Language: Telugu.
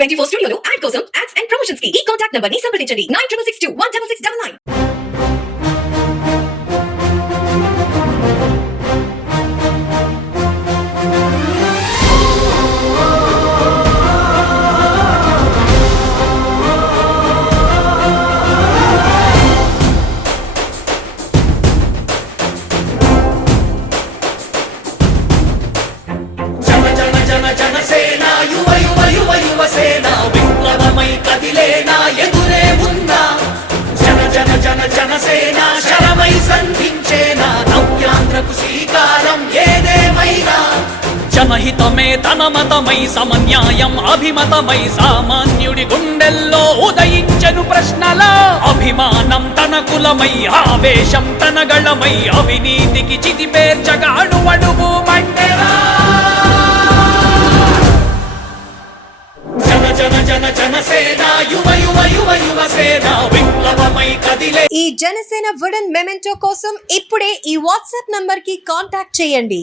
టీవీ24 స్టూడియోలో యాడ్ కోసం యాడ్స్ అండ్ ప్రమోషన్స్ కి ఈ కాంటాక్ట్ నంబర్ ని సంప్రదించండి 9662166699. జనసేన యువ యువ యువ యువసేన విప్లవమై కదిలేనా ఎదురే ఉందా జనసేన శరమై సంధించేనా నవ్యాంధ్రకు శ్రీకారం ఏదేమైనా జనహితమే తన మతమై సమన్యాయం అభిమతమై సామాన్యుడి గుండెల్లో ఉదయించెను ప్రశ్నల అభిమానం తన కులమై ఆవేశం తన గళమై అవినీతికి చితిపేర్చగా అణువణువు మంటెరా జనసేన యువ యువ యువ యువసేన విప్లవమై కదిలే. ఈ జనసేన వుడెన్ మెమెంటో కోసం ఇప్పుడే ఈ వాట్సాప్ నంబర్ కి కాంటాక్ట్ చేయండి.